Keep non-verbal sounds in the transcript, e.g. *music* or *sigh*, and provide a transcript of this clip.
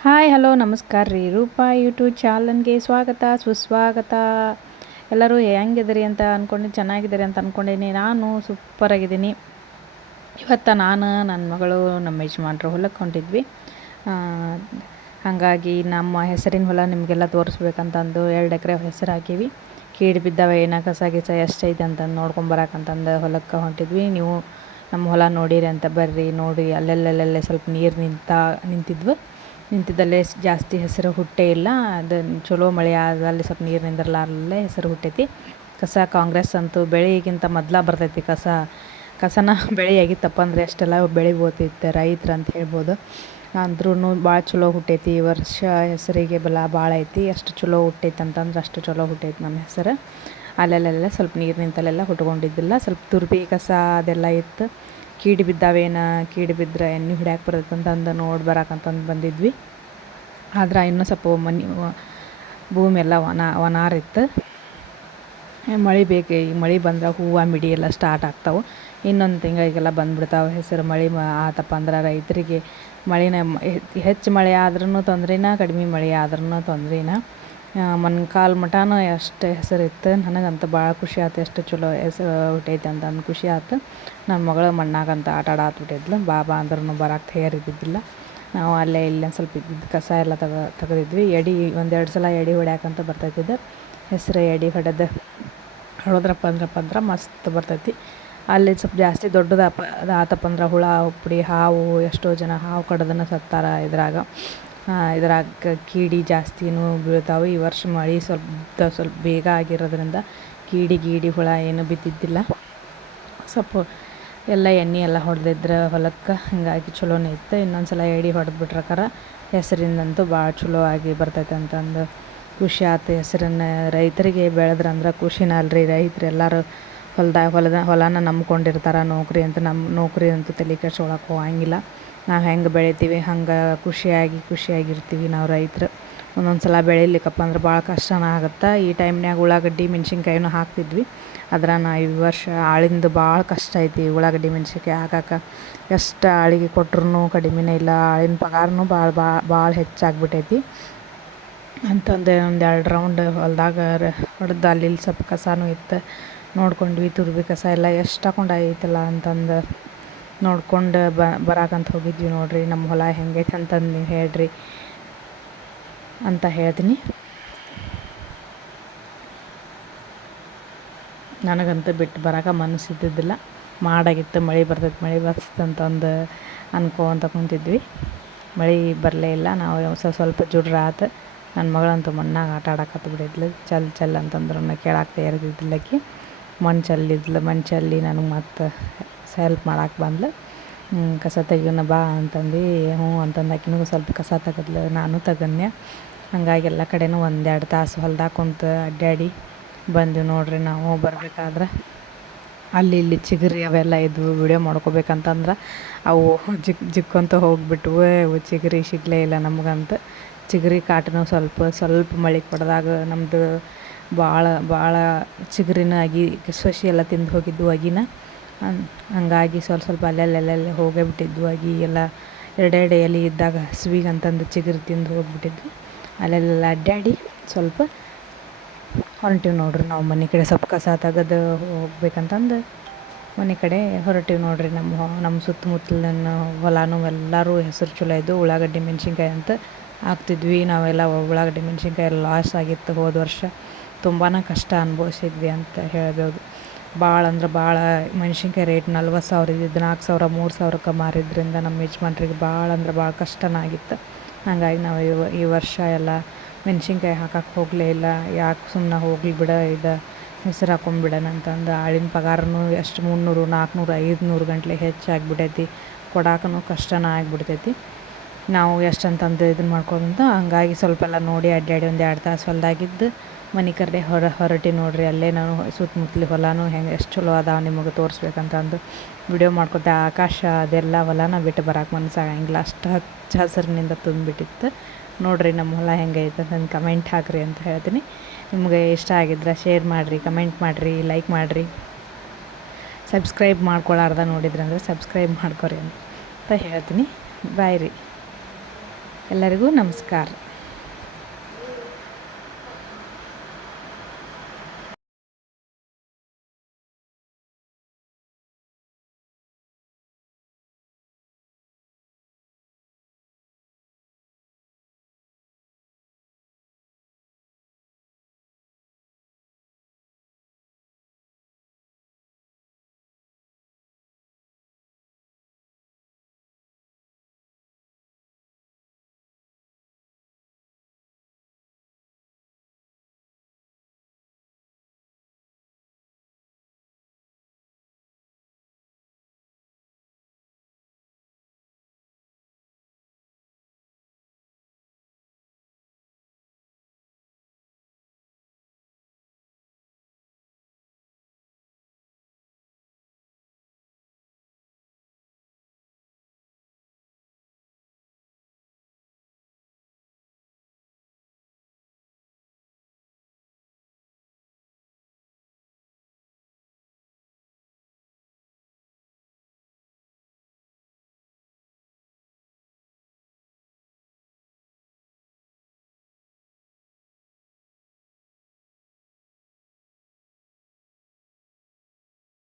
Hi, hello, ನಮಸ್ಕಾರ ರೀ. Roopa YouTube ಚಾನಲ್ಗೆ ಸ್ವಾಗತ, ಸುಸ್ವಾಗತ. ಎಲ್ಲರೂ ಹೆಂಗಿದ್ದೀರಿ ಅಂತ ಅಂದ್ಕೊಂಡು ಚೆನ್ನಾಗಿದ್ದೀರಿ ಅಂತ ಅಂದ್ಕೊಂಡಿನಿ ನಾನು ಸೂಪರಾಗಿದ್ದೀನಿ ಇವತ್ತು ನಾನು ನನ್ನ ಮಗಳು ನಮ್ಮ ಯಜಮಾನ್ರು ಹೊಲಕ್ಕೆ ಹೊಂಟಿದ್ವಿ. ಹಾಗಾಗಿ ನಮ್ಮ ಹೆಸರಿನ ಹೊಲ ನಿಮಗೆಲ್ಲ ತೋರಿಸ್ಬೇಕಂತಂದು ಎರಡು ಎಕರೆ ಹೆಸರು ಹಾಕೀವಿ. ಕೀಡು ಬಿದ್ದಾವೆ ಏನೋ ಕಸ ಗಿಸ ಎಷ್ಟೈತೆ ಅಂತಂದು ನೋಡ್ಕೊಂಬರಕಂತಂದು ಹೊಲಕ್ಕೆ ಹೊಂಟಿದ್ವಿ. ನೀವು ನಮ್ಮ ಹೊಲ ನೋಡಿರಿ ಅಂತ ಬರ್ರಿ, ನೋಡಿ ಅಲ್ಲೆಲ್ಲೆಲ್ಲೆಲ್ಲೇ ಸ್ವಲ್ಪ ನೀರು ನಿಂತ ನಿಂತಿದ್ವು. ನಿಂತಿದ್ದಲ್ಲೇ ಜಾಸ್ತಿ ಹೆಸರು ಹುಟ್ಟೇ ಇಲ್ಲ. ಅದು ಚಲೋ ಮಳೆ ಅಲ್ಲಿ ಸ್ವಲ್ಪ ನೀರು ನಿಂದಿರಲಾರಲ್ಲೇ ಹೆಸರು ಹುಟ್ಟೈತಿ. ಕಸ ಕಾಂಗ್ರೆಸ್ ಅಂತೂ ಬೆಳೆಗಿಂತ ಮೊದ್ಲ ಬರ್ತೈತಿ ಕಸ. ಕಸನ *laughs* ಬೆಳೆ ಆಗಿತ್ತಪ್ಪ ಅಂದರೆ ಅಷ್ಟೆಲ್ಲ ಬೆಳೆ ರೈತರು ಅಂತ ಹೇಳ್ಬೋದು. ಅಂದ್ರೂ ಭಾಳ ಚಲೋ ಹುಟ್ಟೈತಿ. ಈ ವರ್ಷ ಹೆಸರಿಗೆ ಬಲ ಭಾಳ ಐತಿ. ಅಷ್ಟು ಚಲೋ ಹುಟ್ಟೈತೆ ಅಂತಂದ್ರೆ ಅಷ್ಟು ಚಲೋ ಹುಟ್ಟೈತಿ ನಮ್ಮ ಹೆಸರು. ಅಲ್ಲೆಲ್ಲೆಲ್ಲ ಸ್ವಲ್ಪ ನೀರು ನಿಂತಲ್ಲೆಲ್ಲ ಹುಟ್ಕೊಂಡಿದ್ದಿಲ್ಲ. ಸ್ವಲ್ಪ ತುರ್ಬಿ ಕಸ ಅದೆಲ್ಲ ಇತ್ತು. ಕೀಡು ಬಿದ್ದಾವೇನ ಕೀಡು ಬಿದ್ದರೆ ಎಣ್ಣೆ ಹಿಡ್ಯಾಕೆ ಬರ್ತೈತೆ ಅಂತಂದು ನೋಡಿ ಬರಾಕಂತಂದು ಬಂದಿದ್ವಿ. ಆದ್ರೆ ಇನ್ನೂ ಸ್ವಲ್ಪ ಮನೆ, ಭೂಮಿ ಎಲ್ಲ ಒಣ ಒಣಾರಿತ್ತು ಮಳೆ ಬೇಕು, ಈ ಮಳೆ ಬಂದ್ರೆ ಹೂವು, ಮಿಡಿ ಎಲ್ಲ ಸ್ಟಾರ್ಟ್ ಆಗ್ತಾವೆ. ಇನ್ನೊಂದು ತಿಂಗಳಿಗೆಲ್ಲ ಬಂದ್ಬಿಡ್ತಾವೆ ಹೆಸರು ಮಳೆ ಆತಪ್ಪ ಅಂದ್ರೆ ರೈತರಿಗೆ ಮಳೆನ ಹೆಚ್ಚು ಮಳೆ ಆದ್ರೂ ತೊಂದ್ರೆನ, ಕಡಿಮೆ ಮಳೆ ಆದ್ರೂ ತೊಂದ್ರೆನ. ಮೊನ್ಕಾಲ್ ಮಠನೂ ಎಷ್ಟು ಹೆಸರು ನನಗಂತ ಭಾಳ ಖುಷಿ ಆಯ್ತು ಎಷ್ಟು ಚಲೋ ಹೆಸರು ಅಂತ ಅನ್ ಖುಷಿ ಆಯ್ತು ನನ್ನ ಮಗಳು ಮಣ್ಣಾಗಂತ ಆಟ ಆಡಾತ್ಬಿಟ್ಟಿದ್ಲು ಬಾ ಬಾ ಅಂದ್ರೂ ಬರಕ್ಕೆ ತಯಾರಿದ್ದಿದ್ದಿಲ್ಲ. ನಾವು ಅಲ್ಲೇ ಇಲ್ಲೇ ಸ್ವಲ್ಪ ಇದ್ದಿದ್ದು ಕಸ ಎಲ್ಲ ತಗ, ತೆಗೆದಿದ್ವಿ. ಎಡೆ ಒಂದೆರಡು ಸಲ ಎಡೆ ಹೊಡ್ಯಾಕಂತ ಬರ್ತೈತಿದ್ದು ಹೆಸರು ಎಡೆ ಹೊಡೆದು ಹೊಡೆದ್ರಪ್ಪ ಅಂದ್ರಪ್ಪ ಅಂದ್ರೆ ಮಸ್ತ್ ಬರ್ತೈತಿ. ಅಲ್ಲಿ ಸ್ವಲ್ಪ ಜಾಸ್ತಿ ದೊಡ್ಡದಪ್ಪ ಅದು ಆತಪ್ಪ ಅಂದ್ರೆ ಹುಳ, ಉಪ್ಪಡಿ, ಹಾವು, ಎಷ್ಟೋ ಜನ ಹಾವು ಕಡ್ದನ ಸತ್ತಾರ ಇದ್ರಾಗ. ಇದ್ರಾಗ ಕೀಡಿ ಜಾಸ್ತಿನೂ ಬೀಳ್ತಾವೆ. ಈ ವರ್ಷ ಮಳೆ ಸ್ವಲ್ಪ ಸ್ವಲ್ಪ ಬೇಗ ಆಗಿರೋದ್ರಿಂದ ಕೀಡಿ, ಗೀಡಿ, ಹುಳ ಏನು ಬಿದ್ದಿದ್ದಿಲ್ಲ ಸ್ವಲ್ಪ ಎಲ್ಲ ಎಣ್ಣೆ ಎಲ್ಲ ಹೊಡೆದಿದ್ರೆ ಹೊಲಕ್ಕೆ ಹಿಂಗಾಗಿ ಚಲೋನೇ ಇತ್ತು. ಇನ್ನೊಂದು ಸಲ ಎಡಿ ಹೊಡೆದು ಬಿಟ್ರಕಾರ ಹೆಸರಿಂದಂತೂ ಭಾಳ ಚಲೋ ಆಗಿ ಬರ್ತೈತೆ ಅಂತಂದು ಖುಷಿ ಆಯ್ತು ಹೆಸರನ್ನ ರೈತರಿಗೆ ಬೆಳೆದ್ರಂದ್ರೆ ಖುಷಿನ ಅಲ್ರಿ. ರೈತರು ಎಲ್ಲರೂ ಹೊಲ್ದಾಗ ಹೊಲದ, ಹೊಲನ ನಂಬ್ಕೊಂಡಿರ್ತಾರೆ. ನೌಕರಿ ಅಂತ ನಮ್ಮ ನೌಕರಿ ಅಂತೂ ತಲೆ ಕೆಡ್ಸ್ಕೊಳಕ್ಕೆ ಹೋಗಂಗಿಲ್ಲ. ನಾವು ಹೆಂಗೆ ಬೆಳಿತೀವಿ, ಹಂಗೆ ಖುಷಿಯಾಗಿ ಖುಷಿಯಾಗಿರ್ತೀವಿ ನಾವು ರೈತರು. ಒಂದೊಂದು ಸಲ ಬೆಳಿಲಿಕ್ಕಪ್ಪ ಅಂದ್ರೆ ಭಾಳ ಕಷ್ಟನ ಆಗುತ್ತೆ. ಈ ಟೈಮ್ನ್ಯಾಗ ಉಳ್ಳಾಗಡ್ಡಿ ಮೆಣ್ಸಿನ್ಕಾಯಿನೂ ಹಾಕ್ತಿದ್ವಿ. ಆದ್ರೆ ನಾ ಈ ವರ್ಷ ಆಳಿಂದು ಭಾಳ ಕಷ್ಟ ಐತಿ ಉಳ್ಳಾಗಡ್ಡಿ ಮೆಣ್ಸಿನ್ಕಾಯಿ ಹಾಕಕ್ಕೆ ಎಷ್ಟು ಆಳಿಗೆ ಕೊಟ್ರೂ ಕಡಿಮೆನೇ ಇಲ್ಲ, ಆಳಿನ ಪಗಾರನೂ ಭಾಳ ಭಾಳ ಭಾಳ ಹೆಚ್ಚಾಗ್ಬಿಟ್ಟೈತಿ ಅಂತಂದು ಒಂದು ಎರಡು ರೌಂಡ್ ಹೊಲ್ದಾಗ ಹೊಡೆದು ಅಲ್ಲಿ ಸ್ವಲ್ಪ ಕಸನೂ ಇತ್ತು. ನೋಡ್ಕೊಂಡ್ವಿ ತುರ್ಬಿ ಕಸ ಎಲ್ಲ ಎಷ್ಟು ಐತಲ್ಲ ಅಂತಂದು ನೋಡ್ಕೊಂಡು ಬ ಬರಾಕಂತ ಹೋಗಿದ್ವಿ ನೋಡ್ರಿ, ನಮ್ಮ ಹೊಲ ಹೆಂಗೈತೆ ಅಂತಂದು ನೀವು ಹೇಳ್ರಿ ಅಂತ ಹೇಳ್ತೀನಿ. ನನಗಂತೂ ಬಿಟ್ಟು ಬರಾಕ ಮನಸ್ಸಿದ್ದಿದ್ದಿಲ್ಲ. ಮಾಡಾಗಿತ್ತು, ಮಳೆ ಬರ್ತೈತೆ ಮಳೆ ಬರ್ತೈತೆ ಅಂತಂದು ಅನ್ಕೋಂತ ಕುಂತಿದ್ವಿ. ಮಳೆ ಬರಲೇ ಇಲ್ಲ, ನಾವು ಸ್ವಲ್ಪ ಸ್ವಲ್ಪ ಜುಡ್ರ ಆತು. ನನ್ನ ಮಗಳಂತೂ ಮಣ್ಣಾಗ ಆಟ ಆಡಕತ್ತು ಬಿಡಿದ್ಲು ಚಲ್ ಚಲ್ ಅಂತಂದ್ರೆ ಕೇಳಾಕ ತಯಾರಿದ್ದಿಲ್ಲ ಆಕಿ ಮಣ್ಣು ಚಲ್ಲಿದ್ಲು, ಮಣ್ಣು ಚಲ್ಲಿ ನನಗೆ ಮತ್ತೆ ಹೆಲ್ಪ್ ಮಾಡಕ್ಕೆ ಬಂದ್ಲು. ಕಸ ತೆಗಿಯೋಣ ಬಾ ಅಂತಂದು. ಹ್ಞೂ ಅಂತಂದು ಆಕಿನೂ ಸ್ವಲ್ಪ ಕಸ ತೆಗದ್ಲು, ನಾನು ತಗನ್ಯ ಹಂಗಾಗಿ ಎಲ್ಲ ಕಡೆನೂ ಒಂದೆರಡು ತಾಸು ಹೊಲ್ದಾಗ ಕುಂತು ಅಡ್ಡಾಡಿ ಬಂದ್ವಿ ನೋಡ್ರಿ ನಾವು ಬರಬೇಕಾದ್ರೆ. ಅಲ್ಲಿ ಇಲ್ಲಿ ಚಿಗರಿ ಅವೆಲ್ಲ ಇದ್ವು, ವಿಡಿಯೋ ಮಾಡ್ಕೋಬೇಕಂತಂದ್ರೆ ಅವು ಜಿಕ್ ಜಿಕ್ಕಂತ ಹೋಗಿಬಿಟ್ವು. ಅವು ಚಿಗರಿ ಸಿಗಲೇ ಇಲ್ಲ ನಮಗಂತ. ಚಿಗರಿ ಕಾಟನೂ ಸ್ವಲ್ಪ ಸ್ವಲ್ಪ ಮಳೆ ಕೊಡ್ದಾಗ ನಮ್ಮದು ಭಾಳ ಭಾಳ ಚಿಗರಿನ ಆಗಿ ಸೊಸಿ ಎಲ್ಲ ತಿಂದು ಹೋಗಿದ್ದು ಅಗಿನ. ಹಂಗಾಗಿ ಸ್ವಲ್ಪ ಸ್ವಲ್ಪ ಅಲ್ಲೆಲ್ಲೆಲ್ಲೆಲ್ಲ ಹೋಗೇ ಬಿಟ್ಟಿದ್ವು. ಆಗಿ ಎಲ್ಲ ಎರಡೆರಡು ಎಲೆ ಇದ್ದಾಗ ಹಸ್ವಿಗೆ ಅಂತಂದು ಚಿಗುರು ತಿಂದು ಹೋಗಿಬಿಟ್ಟಿದ್ವಿ. ಅಲ್ಲೆಲ್ಲ ಅಡ್ಡಾಡಿ ಸ್ವಲ್ಪ ಹೊರಟೀವಿ ನೋಡ್ರಿ, ನಾವು ಮನೆ ಕಡೆ ಸ್ವಲ್ಪ ಕಸ ತೆಗೆದು ಹೋಗ್ಬೇಕಂತಂದು ಮನೆ ಕಡೆ ಹೊರಟೀವಿ ನೋಡ್ರಿ. ನಮ್ಮ ನಮ್ಮ ಸುತ್ತಮುತ್ತಲಿನ ಹೊಲನೂ ಎಲ್ಲರೂ ಹೆಸರು ಚಲೋ ಇದ್ದು ಉಳ್ಳಾಗಡ್ಡಿ, ಮೆಣ್ಸಿನ್ಕಾಯಿ ಅಂತ ಹಾಕ್ತಿದ್ವಿ. ನಾವೆಲ್ಲ ಉಳ್ಳಾಗಡ್ಡಿ, ಮೆಣ್ಸಿನ್ಕಾಯಿ ಲಾಸ್ ಆಗಿತ್ತು ಹೋದ ವರ್ಷ. ತುಂಬಾ ಕಷ್ಟ ಅನುಭವಿಸಿದ್ವಿ ಅಂತ ಹೇಳ್ಬೋದು. ಭಾಳ ಅಂದ್ರೆ ಭಾಳ ಮೆಣ್ಸಿನ್ಕಾಯಿ ರೇಟ್ ನಲ್ವತ್ತು ಸಾವಿರ ಇದ್ದಿದ್ದು, ನಾಲ್ಕು ಸಾವಿರ, ಮೂರು ಸಾವಿರಕ್ಕೆ ಮಾರಿದ್ರಿಂದ ನಮ್ಮ ಯಜಮಾನ್ರಿಗೆ ಭಾಳ ಅಂದ್ರೆ ಭಾಳ ಕಷ್ಟನಾಗಿತ್ತು ಹಾಗಾಗಿ ನಾವು ಈ ಈ ವರ್ಷ ಎಲ್ಲ ಮೆಣ್ಸಿನ್ಕಾಯಿ ಹಾಕಕ್ಕೆ ಹೋಗಲೇ ಇಲ್ಲ. ಯಾಕೆ ಸುಮ್ಮನೆ ಹೋಗ್ಲಿ ಬಿಡ, ಇದು ಹೆಸರು ಹಾಕೊಂಡ್ಬಿಡೋಣ ಅಂತಂದು ಆಳಿನ ಪಗಾರನೂ ಎಷ್ಟು ಮುನ್ನೂರು, ನಾಲ್ಕುನೂರು, ಐದುನೂರು ಗಂಟ್ಲೆ ಹೆಚ್ಚಾಗಿಬಿಟ್ಟೈತಿ ಕೊಡಾಕನು ಕಷ್ಟನ ಆಗಿಬಿಡ್ತೈತಿ ನಾವು ಎಷ್ಟಂತಂದು ಇದನ್ನ ಮಾಡ್ಕೊಂತ ಹಂಗಾಗಿ ಸ್ವಲ್ಪ ಎಲ್ಲ ನೋಡಿ ಅಡ್ಡಾಡಿ ಒಂದು ಎರಡು ತಾಸು ಹೊಲ್ದಾಗಿದ್ದು. ಮನೆ ಕಡೆ ಹೊರ ಹೊರಟಿ ನೋಡ್ರಿ, ಅಲ್ಲೇ ನಾನು ಸುತ್ತಮುತ್ತಲು ಹೊಲನೂ ಹೆಂಗೆ ಎಷ್ಟು ಚಲೋ ಅದಾವ ನಿಮಗೆ ತೋರಿಸ್ಬೇಕಂತ ಅಂದು ವಿಡಿಯೋ ಮಾಡ್ಕೊತ ಆಕಾಶ ಅದೆಲ್ಲ ಹೊಲನ ಬಿಟ್ಟು ಬರಕ್ಕೆ ಮನಸ್ಸಾಗಂಗಿಲ್ಲ ಅಷ್ಟು ಹಚ್ಚ ಹಸಿರಿನಿಂದ ತುಂಬಿಟ್ಟಿತ್ತು ನೋಡ್ರಿ ನಮ್ಮ ಹೊಲ ಹೆಂಗೆ ಐತೆ ಅಂತ ಕಮೆಂಟ್ ಹಾಕ್ರಿ ಅಂತ ಹೇಳ್ತೀನಿ. ನಿಮಗೆ ಇಷ್ಟ ಆಗಿದ್ರೆ ಶೇರ್ ಮಾಡಿರಿ ಕಮೆಂಟ್ ಮಾಡಿರಿ ಲೈಕ್ ಮಾಡಿರಿ. ಸಬ್ಸ್ಕ್ರೈಬ್ ಮಾಡ್ಕೊಳ್ಳಾರ್ದ ನೋಡಿದ್ರಂದ್ರೆ ಸಬ್ಸ್ಕ್ರೈಬ್ ಮಾಡ್ಕೊರಿ ಅಂತ ಹೇಳ್ತೀನಿ. ಬಾಯ್ ರೀ. ಎಲ್ಲರಿಗೂ ನಮಸ್ಕಾರ.